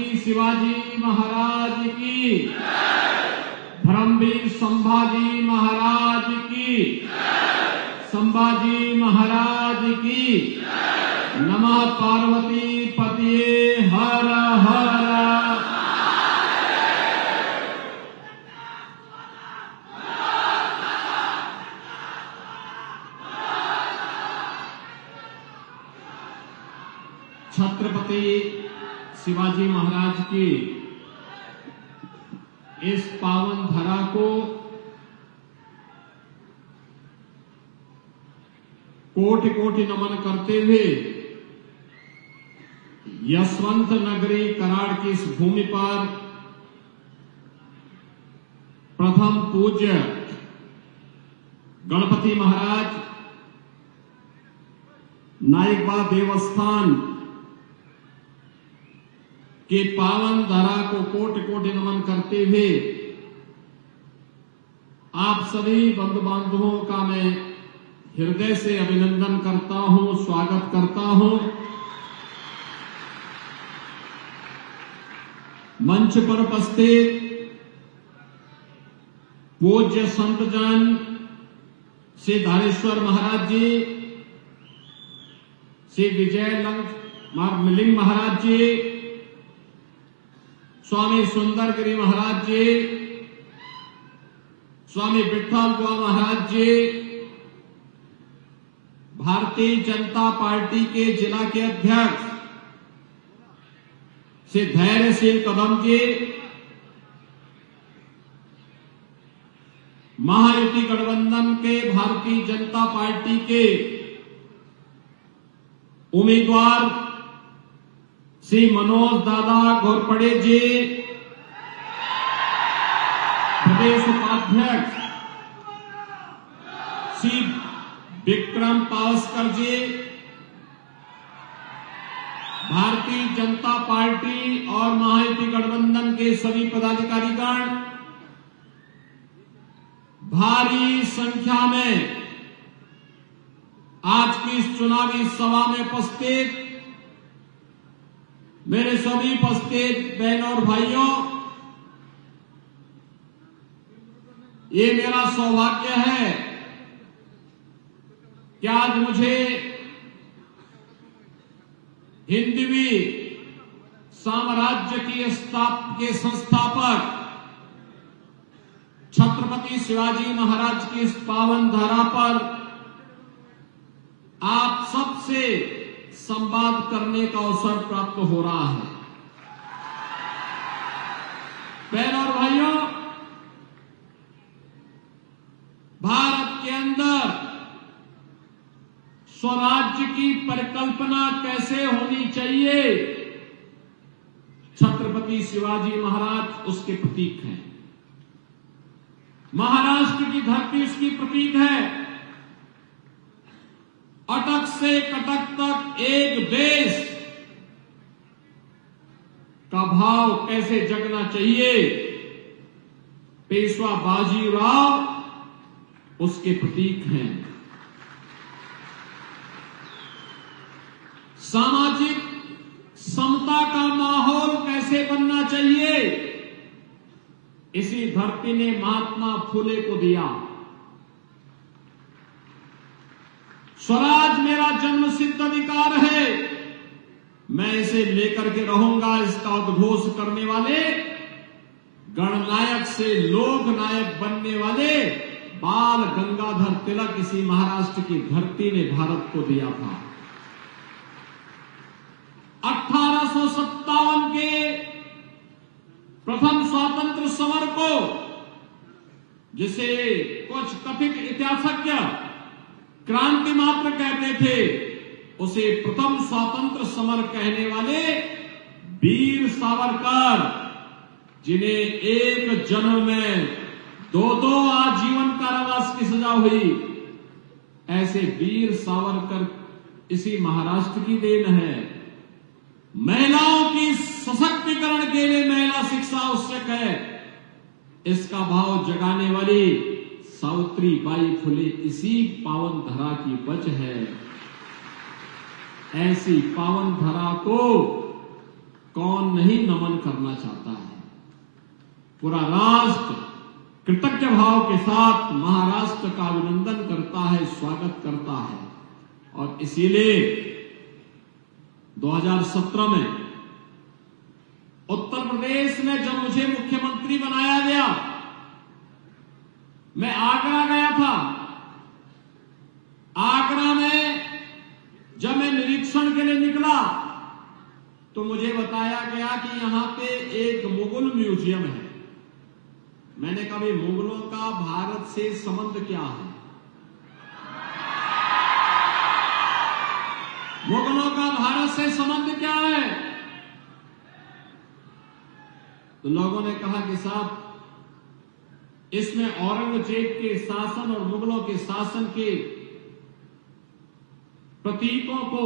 छत्रपति शिवाजी महाराज की, धर्मवीर संभाजी महाराज की, संभाजी महाराज की। नमः पार्वती पतिये हर हर। छत्रपति शिवाजी महाराज की इस पावन धरा को कोटि कोटि नमन करते हुए यशवंत नगरी कराड़ की इस भूमि पर प्रथम पूज्य गणपति महाराज नाइकबा देवस्थान के पावन धरा को कोटि कोटि नमन करते हुए आप सभी बंधु बांधवों का मैं हृदय से अभिनंदन करता हूं, स्वागत करता हूं। मंच पर उपस्थित पूज्य संत जन श्री धारेश्वर महाराज जी, श्री विजय लिंग महाराज जी, स्वामी सुंदरगिरी महाराज जी, स्वामी विठ्ठल बुआ महाराज जी, भारतीय जनता पार्टी के जिला के अध्यक्ष श्री धैर्यशील कदम जी, महायुति गठबंधन के भारतीय जनता पार्टी के उम्मीदवार श्री मनोज दादा घोरपड़े जी, प्रदेश उपाध्यक्ष श्री विक्रम पावस्कर जी, भारतीय जनता पार्टी और महायुति गठबंधन के सभी पदाधिकारीगण, भारी संख्या में आज की इस चुनावी सभा में उपस्थित मेरे सभी उपस्थित बहनों और भाइयों, ये मेरा सौभाग्य है कि आज मुझे हिंदवी साम्राज्य के संस्थापक छत्रपति शिवाजी महाराज की इस पावन धरा पर आप सबसे संवाद करने का अवसर प्राप्त हो रहा है। बहनों और भाइयों, भारत के अंदर स्वराज्य की परिकल्पना कैसे होनी चाहिए, छत्रपति शिवाजी महाराज उसके प्रतीक हैं। महाराष्ट्र की धरती उसकी प्रतीक है। अटक से कटक तक एक देश का भाव कैसे जगना चाहिए, पेशवा बाजीराव उसके प्रतीक हैं। सामाजिक समता का माहौल कैसे बनना चाहिए, इसी धरती ने महात्मा फुले को दिया। स्वराज मेरा जन्मसिद्ध अधिकार है, मैं इसे लेकर के रहूंगा। इसका उद्घोष करने वाले, गणनायक से लोक नायक बनने वाले बाल गंगाधर तिलक इसी महाराष्ट्र की धरती ने भारत को दिया था। 1857 के प्रथम स्वतंत्र समर को, जिसे कुछ कथित इतिहासज्ञ क्रांति मात्र कहते थे, उसे प्रथम स्वतंत्र समर कहने वाले वीर सावरकर, जिन्हें एक जन्म में दो आजीवन कारावास की सजा हुई, ऐसे वीर सावरकर इसी महाराष्ट्र की देन है। महिलाओं की सशक्तिकरण के लिए महिला शिक्षा आवश्यक है, इसका भाव जगाने वाली सावित्री बाई फुले इसी पावन धरा की बच है। ऐसी पावन धरा को कौन नहीं नमन करना चाहता है। पूरा राष्ट्र कृतज्ञ भाव के साथ महाराष्ट्र का अभिनंदन करता है, स्वागत करता है। और इसीलिए 2017 में उत्तर प्रदेश में जब मुझे मुख्यमंत्री बनाया गया, मैं आगरा गया था। आगरा में जब मैं निरीक्षण के लिए निकला तो मुझे बताया गया कि यहां पे एक मुगल म्यूजियम है। मैंने कहा भाई मुगलों का भारत से संबंध क्या है? मुगलों का भारत से संबंध क्या है? तो लोगों ने कहा कि साहब इसमें औरंगजेब के शासन और मुगलों के शासन के प्रतीकों को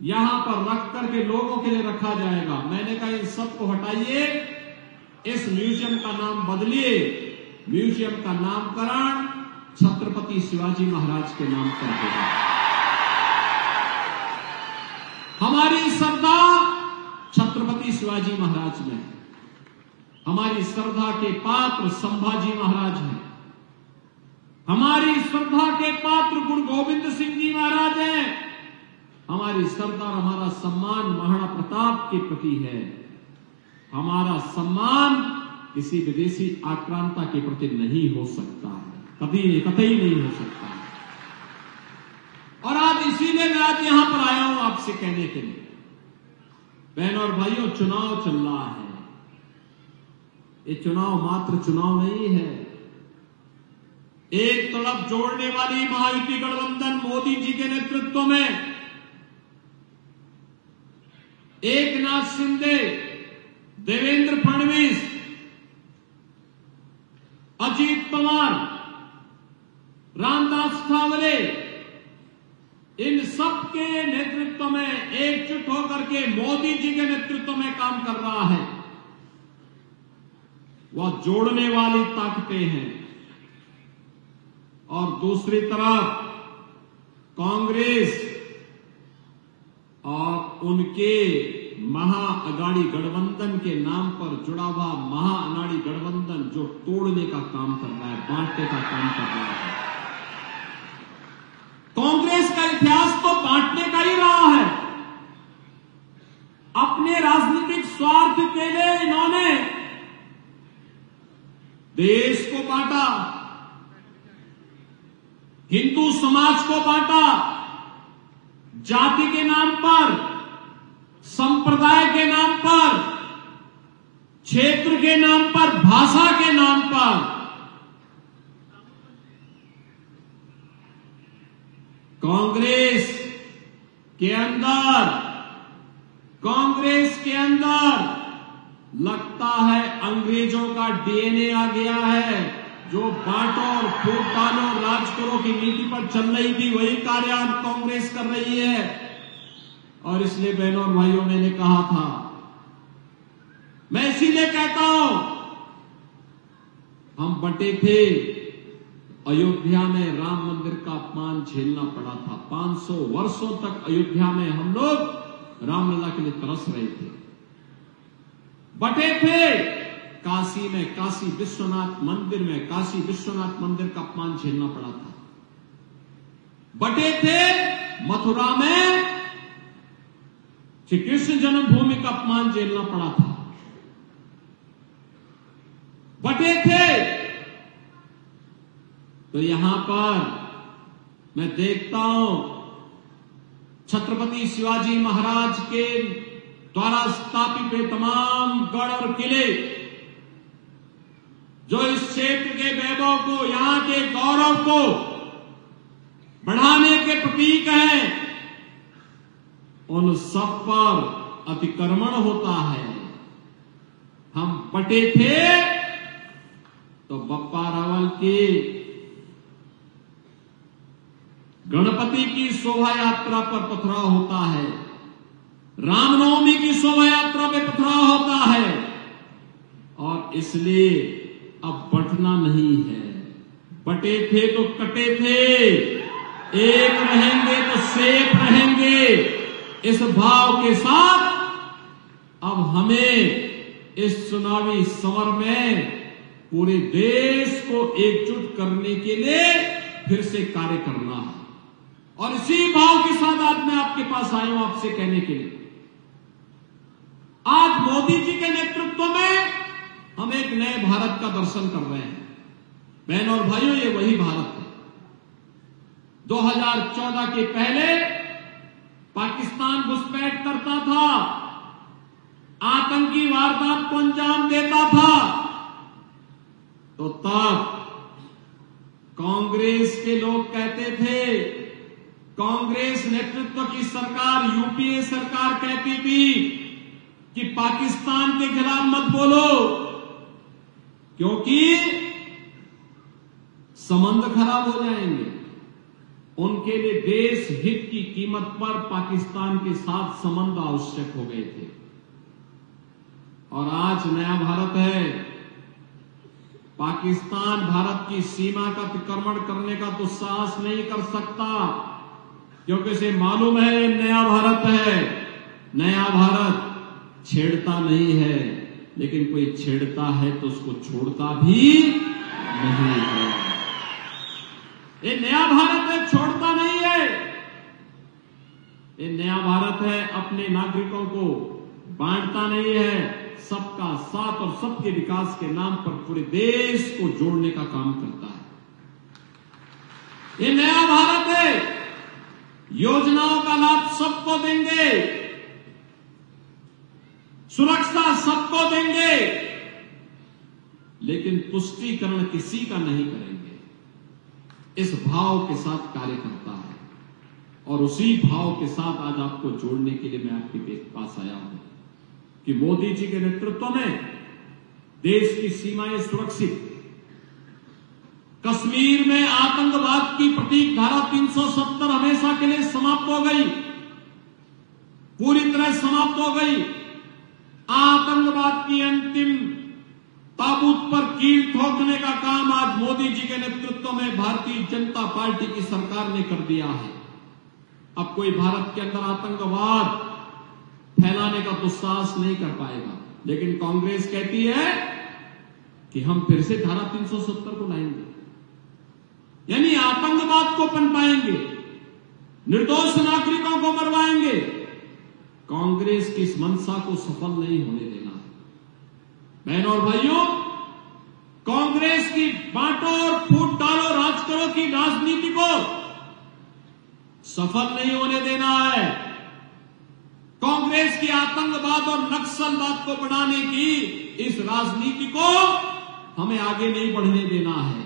यहां पर रख करके लोगों के लिए रखा जाएगा। मैंने कहा इन सबको हटाइए, इस म्यूजियम का नाम बदलिए, म्यूजियम का नामकरण छत्रपति शिवाजी महाराज के नाम पर होगा। हमारी श्रद्धा छत्रपति शिवाजी महाराज में है। हमारी श्रद्धा के पात्र संभाजी महाराज हैं। हमारी श्रद्धा के पात्र गुरु गोविंद सिंह जी महाराज हैं। हमारी श्रद्धा और हमारा सम्मान महाराणा प्रताप के प्रति है। हमारा सम्मान किसी विदेशी आक्रांता के प्रति नहीं हो सकता है, कभी कतई नहीं हो सकता है। और आज इसीलिए मैं आज यहां पर आया हूं आपसे कहने के लिए, बहनों और भाइयों, चुनाव चल रहा है। ये चुनाव मात्र चुनाव नहीं है। एक तरफ जोड़ने वाली महायुति गठबंधन मोदी जी के नेतृत्व में एकनाथ शिंदे, देवेंद्र फडणवीस, अजीत पवार, रामदास ठावरे, इन सबके नेतृत्व में एकजुट होकर के मोदी जी के नेतृत्व में काम कर रहा है। वह जोड़ने वाली ताकतें हैं। और दूसरी तरफ कांग्रेस और उनके महाअगाड़ी गठबंधन के नाम पर जुड़ा हुआ महाअगाड़ी गठबंधन जो तोड़ने का काम कर रहा है, बांटने का काम कर रहा है। कांग्रेस का इतिहास तो बांटने का ही रहा है। अपने राजनीतिक स्वार्थ के लिए इन्होंने देश को बांटा, हिंदू समाज को बांटा, जाति के नाम पर, संप्रदाय के नाम पर, क्षेत्र के नाम पर, भाषा के नाम पर। कांग्रेस के अंदर लगता है अंग्रेजों का डीएनए आ गया है। जो बांटो और फूट डालो, राज करो की नीति पर चल रही थी, वही कार्य अब कांग्रेस कर रही है। और इसलिए बहनों और भाइयों, मैंने कहा था, मैं इसीलिए कहता हूं, हम बंटे थे। अयोध्या में राम मंदिर का अपमान झेलना पड़ा था। 500 वर्षों तक अयोध्या में हम लोग रामलला के लिए तरस रहे थे। बटे थे काशी में, काशी विश्वनाथ मंदिर में, काशी विश्वनाथ मंदिर का अपमान झेलना पड़ा था। बटे थे मथुरा में, श्री कृष्ण जन्मभूमि का अपमान झेलना पड़ा था। बटे थे तो यहां पर मैं देखता हूं छत्रपति शिवाजी महाराज के द्वारा स्थापित हुए तमाम गढ़ और किले जो इस क्षेत्र के वैभव को, यहां के गौरव को बढ़ाने के प्रतीक हैं, उन सब पर अतिक्रमण होता है। हम बटे थे तो बप्पा रावल की गणपति की शोभा यात्रा पर पथराव होता है, रामनवमी की शोभा यात्रा पे पथराव होता है। और इसलिए अब बंटना नहीं है। बटे थे तो कटे थे, एक रहेंगे तो सेफ रहेंगे। इस भाव के साथ अब हमें इस चुनावी समर में पूरे देश को एकजुट करने के लिए फिर से कार्य करना है। और इसी भाव के साथ आज मैं आपके पास आया हूं आपसे कहने के लिए, आज मोदी जी के नेतृत्व में हम एक नए भारत का दर्शन कर रहे हैं। बहन और भाइयों, ये वही भारत है 2014 के पहले पाकिस्तान घुसपैठ करता था, आतंकी वारदात को अंजाम देता था, तो तब कांग्रेस के लोग कहते थे, कांग्रेस नेतृत्व की सरकार, यूपीए सरकार कहती थी कि पाकिस्तान के खिलाफ मत बोलो क्योंकि संबंध खराब हो जाएंगे। उनके लिए देश हित की कीमत पर पाकिस्तान के साथ संबंध आवश्यक हो गए थे। और आज नया भारत है, पाकिस्तान भारत की सीमा का अतिक्रमण करने का तो साहस नहीं कर सकता क्योंकि इसे मालूम है नया भारत है। नया भारत छेड़ता नहीं है, लेकिन कोई छेड़ता है तो उसको छोड़ता भी नहीं है। ये नया भारत है, छोड़ता नहीं है। ये नया भारत है, अपने नागरिकों को बांटता नहीं है, सबका साथ और सबके विकास के नाम पर पूरे देश को जोड़ने का काम करता है। ये नया भारत है, योजनाओं का लाभ सबको देंगे, सुरक्षा सबको देंगे, लेकिन तुष्टीकरण किसी का नहीं करेंगे। इस भाव के साथ कार्य करता है और उसी भाव के साथ आज आपको जोड़ने के लिए मैं आपके पास आया हूं कि मोदी जी के नेतृत्व में देश की सीमाएं सुरक्षित, कश्मीर में आतंकवाद की प्रतीक धारा 370 हमेशा के लिए समाप्त हो गई, पूरी तरह समाप्त हो गई। आतंकवाद की अंतिम ताबूत पर कील ठोकने का काम आज मोदी जी के नेतृत्व में भारतीय जनता पार्टी की सरकार ने कर दिया है। अब कोई भारत के अंदर आतंकवाद फैलाने का तो साहस नहीं कर पाएगा, लेकिन कांग्रेस कहती है कि हम फिर से धारा 370 को लाएंगे, यानी आतंकवाद को पनपाएंगे, निर्दोष नागरिकों को मरवाएंगे। कांग्रेस की इस मंशा को सफल नहीं होने देना। बहनों और भाइयों, कांग्रेस की बांटो और फूट डालो राज करो की राजनीति को सफल नहीं होने देना है। कांग्रेस की आतंकवाद और नक्सलवाद को बढ़ाने की इस राजनीति को हमें आगे नहीं बढ़ने देना है।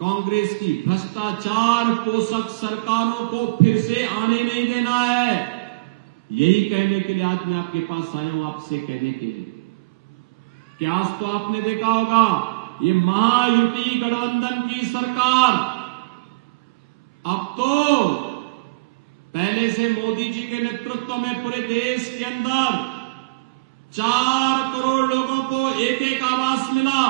कांग्रेस की भ्रष्टाचार पोषक सरकारों को फिर से आने नहीं देना है। यही कहने के लिए आज मैं आपके पास आया हूं, आपसे कहने के लिए कि आज तो आपने देखा होगा ये महायुति गठबंधन की सरकार अब तो पहले से मोदी जी के नेतृत्व में पूरे देश के अंदर 4 करोड़ लोगों को एक एक आवास मिला,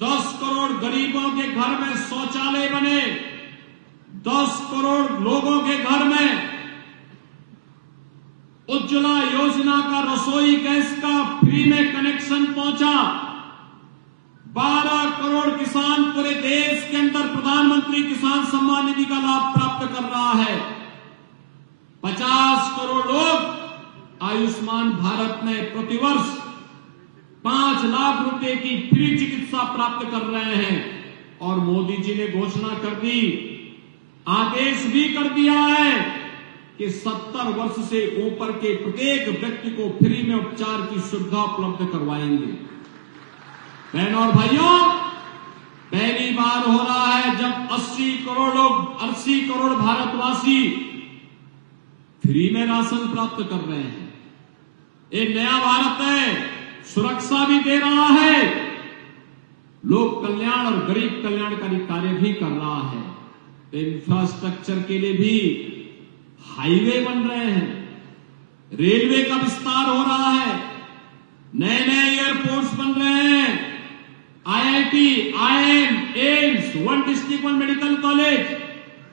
10 करोड़ गरीबों के घर में शौचालय बने, 10 करोड़ लोगों के घर में उज्ज्वला योजना का रसोई गैस का फ्री में कनेक्शन पहुंचा, 12 करोड़ किसान पूरे देश के अंदर प्रधानमंत्री किसान सम्मान निधि का लाभ प्राप्त कर रहा है, 50 करोड़ लोग आयुष्मान भारत में प्रतिवर्ष 5 लाख रुपए की फ्री चिकित्सा प्राप्त कर रहे हैं। और मोदी जी ने घोषणा कर दी, आदेश भी कर दिया है कि 70 वर्ष से ऊपर के प्रत्येक व्यक्ति को फ्री में उपचार की सुविधा उपलब्ध करवाएंगे। बहनों और भाइयों, पहली बार हो रहा है जब 80 करोड़ भारतवासी फ्री में राशन प्राप्त कर रहे हैं। ये नया भारत है, सुरक्षा भी दे रहा है, लोक कल्याण और गरीब कल्याणकारी कार्य भी कर रहा है। इंफ्रास्ट्रक्चर के लिए भी हाईवे बन रहे हैं, रेलवे का विस्तार हो रहा है, नए नए एयरपोर्ट्स बन रहे हैं, IIT, IIM, AIIMS, 1 district 1 medical college,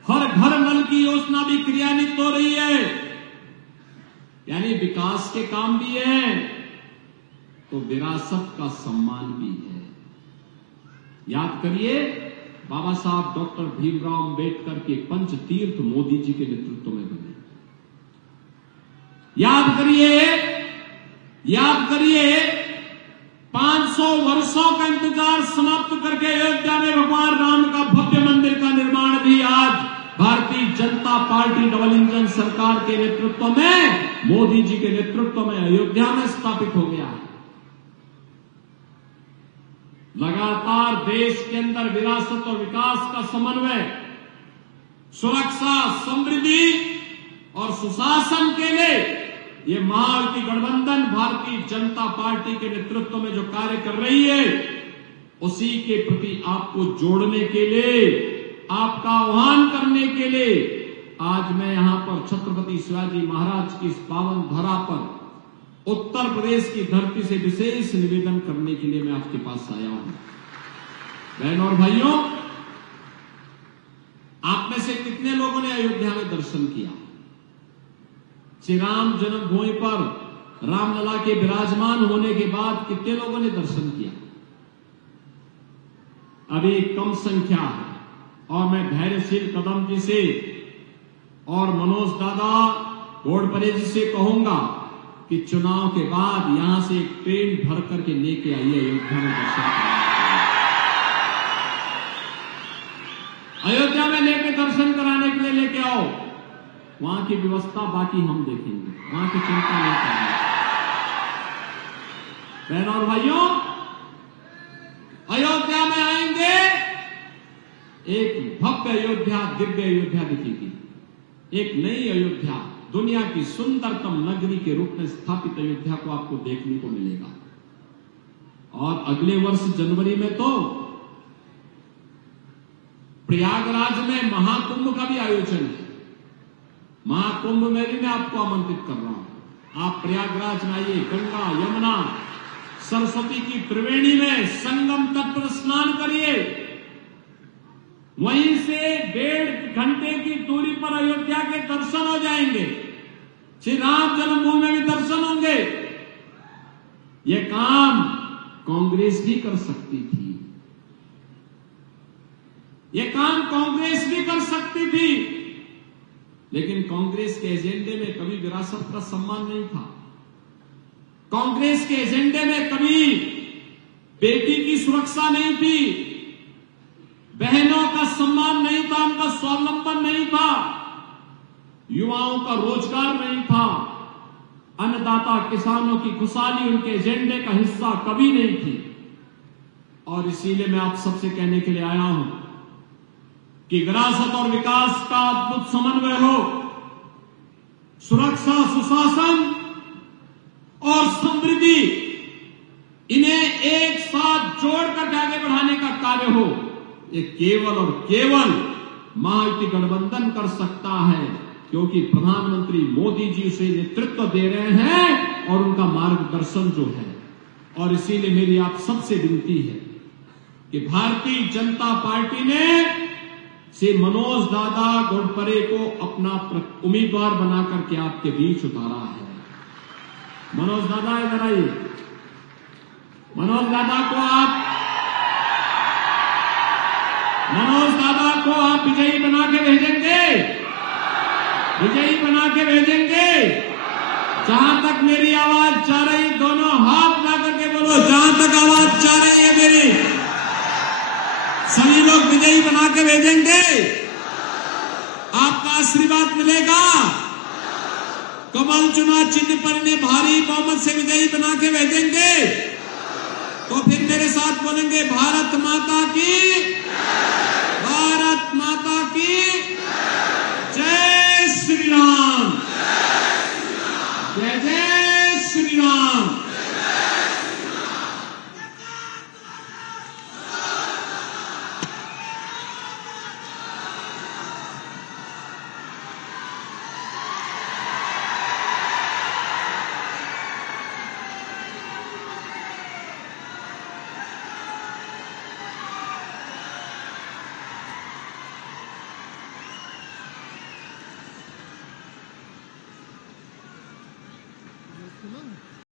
हर घर नल की योजना भी क्रियान्वित हो रही है। यानी विकास के काम भी हैं तो विरासत का सम्मान भी है। याद करिए, बाबा साहब डॉक्टर भीमराव अंबेडकर के पंचतीर्थ मोदी जी के नेतृत्व में बने। याद करिए 500 वर्षों का इंतजार समाप्त करके अयोध्या में भगवान राम का भव्य मंदिर का निर्माण भी आज Bharatiya Janata party double engine सरकार के नेतृत्व में, मोदी जी के नेतृत्व में अयोध्या में स्थापित हो गया है। लगातार देश के अंदर विरासत और विकास का समन्वय, सुरक्षा, समृद्धि और सुशासन के लिए ये महायुति गठबंधन भारतीय जनता पार्टी के नेतृत्व में जो कार्य कर रही है, उसी के प्रति आपको जोड़ने के लिए, आपका आह्वान करने के लिए आज मैं यहां पर छत्रपति शिवाजी महाराज की इस पावन धरा पर उत्तर प्रदेश की धरती से विशेष निवेदन करने के लिए मैं आपके पास आया हूं। बहनों और भाइयों, आप में से कितने लोगों ने अयोध्या में दर्शन किया? श्री राम जन्मभूमि पर रामलला के विराजमान होने के बाद कितने लोगों ने दर्शन किया? अभी कम संख्या है और मैं धैर्यशील कदम जी से और मनोज दादा घोड़परे जी से कहूंगा कि चुनाव के बाद यहां से एक ट्रेन भर करके लेके आइए अयोध्या में दर्शन करने। अयोध्या में लेके दर्शन कराने के लिए लेके आओ, वहां की व्यवस्था बाकी हम देखेंगे, वहां की चिंता नहीं करनी। बहनों और भाइयों, अयोध्या में आएंगे, एक भव्य अयोध्या, दिव्य अयोध्या दिखेगी। एक नई अयोध्या, दुनिया की सुंदरतम नगरी के रूप में स्थापित अयोध्या को आपको देखने को मिलेगा। और अगले वर्ष जनवरी में तो प्रयागराज में महाकुंभ का भी आयोजन है। महाकुंभ में भी मैं आपको आमंत्रित कर रहा हूं। आप प्रयागराज में आइए, गंगा, यमुना, सरस्वती की त्रिवेणी में संगम तट पर स्नान करिए। वहीं से 1.5 घंटे की दूरी पर अयोध्या के दर्शन हो जाएंगे। श्री राम जन्मभूमि में भी दर्शन होंगे। यह काम कांग्रेस भी कर सकती थी, यह काम कांग्रेस भी कर सकती थी, लेकिन कांग्रेस के एजेंडे में कभी विरासत का सम्मान नहीं था। कांग्रेस के एजेंडे में कभी बेटी की सुरक्षा नहीं थी, बहनों का सम्मान नहीं था, उनका स्वावलंबन नहीं था, युवाओं का रोजगार नहीं था, अन्नदाता किसानों की खुशहाली उनके एजेंडे का हिस्सा कभी नहीं थी। और इसीलिए मैं आप सबसे कहने के लिए आया हूं कि विरासत और विकास का अद्भुत समन्वय हो, सुरक्षा, सुशासन और समृद्धि, इन्हें एक साथ जोड़कर आगे बढ़ाने का कार्य हो, ये केवल और केवल महायुति गठबंधन कर सकता है, क्योंकि प्रधानमंत्री मोदी जी उसे नेतृत्व दे रहे हैं और उनका मार्गदर्शन जो है। और इसीलिए मेरी आप सबसे विनती है कि भारतीय जनता पार्टी ने श्री मनोज दादा घोड़परे को अपना उम्मीदवार बना करके आपके बीच उतारा है। मनोज दादा इधर आइए। मनोज दादा को आप विजयी बना के भेजेंगे, विजयी बना के भेजेंगे। जहां तक मेरी आवाज जा रही, दोनों हाथ ला करके बोलो, जहां तक आवाज जा रही है मेरी, सभी लोग विजयी बना के भेजेंगे। आपका आशीर्वाद मिलेगा। कमल चुनाव चिन्ह पर इन्हें भारी बहुमत से विजयी बना के भेजेंगे। तो फिर मेरे साथ बोलेंगे, भारत माता की, भारत माता की जय श्री राम, जय जय